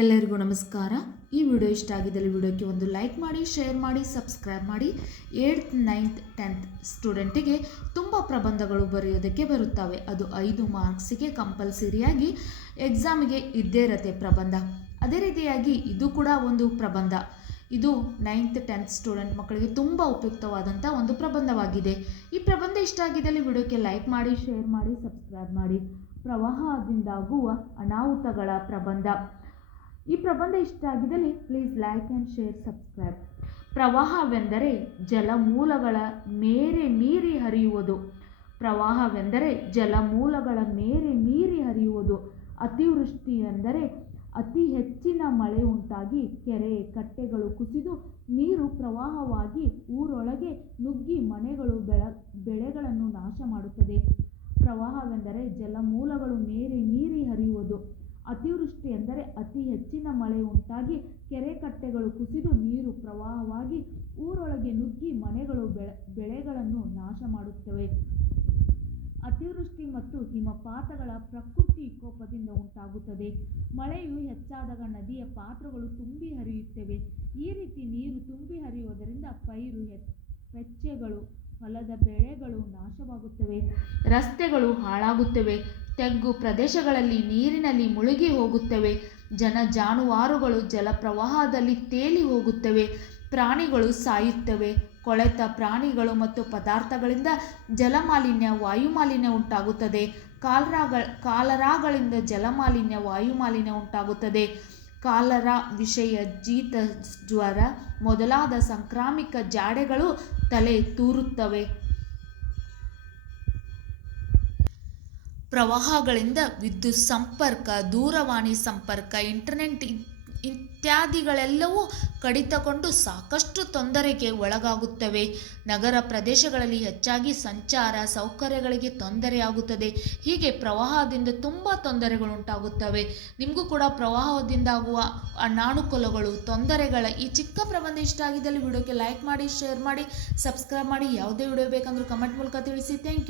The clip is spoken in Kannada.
ಎಲ್ಲರಿಗೂ ನಮಸ್ಕಾರ. ಈ ವಿಡಿಯೋ ಇಷ್ಟ ಆಗಿದ್ದಲ್ಲಿ ವಿಡಿಯೋಕ್ಕೆ ಒಂದು ಲೈಕ್ ಮಾಡಿ, ಶೇರ್ ಮಾಡಿ, ಸಬ್ಸ್ಕ್ರೈಬ್ ಮಾಡಿ. 8th 9th 10th ಸ್ಟೂಡೆಂಟಿಗೆ ತುಂಬ ಪ್ರಬಂಧಗಳು ಬರೆಯೋದಕ್ಕೆ ಬರುತ್ತವೆ. ಅದು 5 ಮಾರ್ಕ್ಸಿಗೆ ಕಂಪಲ್ಸರಿಯಾಗಿ ಎಕ್ಸಾಮಿಗೆ ಇದ್ದೇ ಇರುತ್ತೆ ಪ್ರಬಂಧ. ಅದೇ ರೀತಿಯಾಗಿ ಇದು ಕೂಡ ಒಂದು ಪ್ರಬಂಧ. ಇದು 9th 10th ಸ್ಟೂಡೆಂಟ್ ಮಕ್ಕಳಿಗೆ ತುಂಬ ಉಪಯುಕ್ತವಾದಂಥ ಒಂದು ಪ್ರಬಂಧವಾಗಿದೆ. ಈ ಪ್ರಬಂಧ ಇಷ್ಟ ಆಗಿದ್ದಲ್ಲಿ ವಿಡಿಯೋಕ್ಕೆ ಲೈಕ್ ಮಾಡಿ, ಶೇರ್ ಮಾಡಿ, ಸಬ್ಸ್ಕ್ರೈಬ್ ಮಾಡಿ. ಪ್ರವಾಹದಿಂದಾಗುವ ಅನಾಹುತಗಳ ಪ್ರಬಂಧ. ಈ ಪ್ರಬಂಧ ಇಷ್ಟ ಆಗಿದ್ದಲ್ಲಿ please like and share, subscribe. ಪ್ರವಾಹವೆಂದರೆ ಜಲಮೂಲಗಳ ಮೇರೆ ಮೀರಿ ಹರಿಯುವುದು. ಪ್ರವಾಹವೆಂದರೆ ಜಲಮೂಲಗಳ ಮೇರೆ ಮೀರಿ ಹರಿಯುವುದು. ಅತಿವೃಷ್ಟಿ ಎಂದರೆ ಅತಿ ಹೆಚ್ಚಿನ ಮಳೆ ಉಂಟಾಗಿ ಕೆರೆ ಕಟ್ಟೆಗಳು ಕುಸಿದು ನೀರು ಪ್ರವಾಹವಾಗಿ ಊರೊಳಗೆ ನುಗ್ಗಿ ಮನೆಗಳು ಬೆಳೆಗಳನ್ನು ನಾಶ ಮಾಡುತ್ತದೆ. ಪ್ರವಾಹವೆಂದರೆ ಜಲಮೂಲಗಳು ಮೇರೆ ಮೀರಿ ಹರಿಯುವುದು. ಅತಿವೃಷ್ಟಿ ಎಂದರೆ ಅತಿ ಹೆಚ್ಚಿನ ಮಳೆ ಉಂಟಾಗಿ ಕೆರೆ ಕಟ್ಟೆಗಳು ಕುಸಿದು ನೀರು ಪ್ರವಾಹವಾಗಿ ಊರೊಳಗೆ ನುಗ್ಗಿ ಮನೆಗಳು ಬೆಳೆಗಳನ್ನು ನಾಶ ಮಾಡುತ್ತವೆ. ಅತಿವೃಷ್ಟಿ ಮತ್ತು ಹಿಮಪಾತಗಳ ಪ್ರಕೃತಿ ವಿಕೋಪದಿಂದ ಉಂಟಾಗುತ್ತದೆ. ಮಳೆಯು ಹೆಚ್ಚಾದಾಗ ನದಿಯ ಪಾತ್ರಗಳು ತುಂಬಿ ಹರಿಯುತ್ತವೆ. ಈ ರೀತಿ ನೀರು ತುಂಬಿ ಹರಿಯುವುದರಿಂದ ಪೈರು ಪೆಚ್ಚೆಗಳು ಹೊಲದ ಬೆಳೆಗಳು ನಾಶವಾಗುತ್ತವೆ. ರಸ್ತೆಗಳು ಹಾಳಾಗುತ್ತವೆ. ತಗ್ಗು ಪ್ರದೇಶಗಳಲ್ಲಿ ನೀರಿನಲ್ಲಿ ಮುಳುಗಿ ಹೋಗುತ್ತವೆ. ಜಾನುವಾರುಗಳು ಜಲಪ್ರವಾಹದಲ್ಲಿ ತೇಲಿ ಹೋಗುತ್ತವೆ. ಪ್ರಾಣಿಗಳು ಸಾಯುತ್ತವೆ. ಕೊಳೆತ ಪ್ರಾಣಿಗಳು ಮತ್ತು ಪದಾರ್ಥಗಳಿಂದ ಜಲಮಾಲಿನ್ಯ, ವಾಯುಮಾಲಿನ್ಯ ಉಂಟಾಗುತ್ತದೆ. ಕಾಲರಾಗಳಿಂದ ಜಲಮಾಲಿನ್ಯ, ವಾಯುಮಾಲಿನ್ಯ ಉಂಟಾಗುತ್ತದೆ. ಕಾಲರಾ ವಿಷಯ ಶೀತ ಜ್ವರ ಮೊದಲಾದ ಸಾಂಕ್ರಾಮಿಕ ಜಾಡೆಗಳು ತಲೆ ತೂರುತ್ತವೆ. ಪ್ರವಾಹಗಳಿಂದ ವಿದ್ಯುತ್ ಸಂಪರ್ಕ, ದೂರವಾಣಿ ಸಂಪರ್ಕ, ಇಂಟರ್ನೆಟ್ ಇತ್ಯಾದಿಗಳೆಲ್ಲವೂ ಕಡಿತಗೊಂಡು ಸಾಕಷ್ಟು ತೊಂದರೆಗೆ ಒಳಗಾಗುತ್ತವೆ. ನಗರ ಪ್ರದೇಶಗಳಲ್ಲಿ ಹೆಚ್ಚಾಗಿ ಸಂಚಾರ ಸೌಕರ್ಯಗಳಿಗೆ ತೊಂದರೆಯಾಗುತ್ತದೆ. ಹೀಗೆ ಪ್ರವಾಹದಿಂದ ತುಂಬ ತೊಂದರೆಗಳುಂಟಾಗುತ್ತವೆ. ನಿಮಗೂ ಕೂಡ ಪ್ರವಾಹದಿಂದಾಗುವ ಅನಾನುಕೂಲಗಳು, ತೊಂದರೆಗಳ ಈ ಚಿಕ್ಕ ಪ್ರಬಂಧ ಇಷ್ಟ ಆಗಿದ್ದಲ್ಲಿ ವಿಡಿಯೋಕ್ಕೆ ಲೈಕ್ ಮಾಡಿ, ಶೇರ್ ಮಾಡಿ, ಸಬ್ಸ್ಕ್ರೈಬ್ ಮಾಡಿ. ಯಾವುದೇ ವಿಡಿಯೋ ಬೇಕಂದ್ರೂ ಕಮೆಂಟ್ ಮೂಲಕ ತಿಳಿಸಿ. Thank you.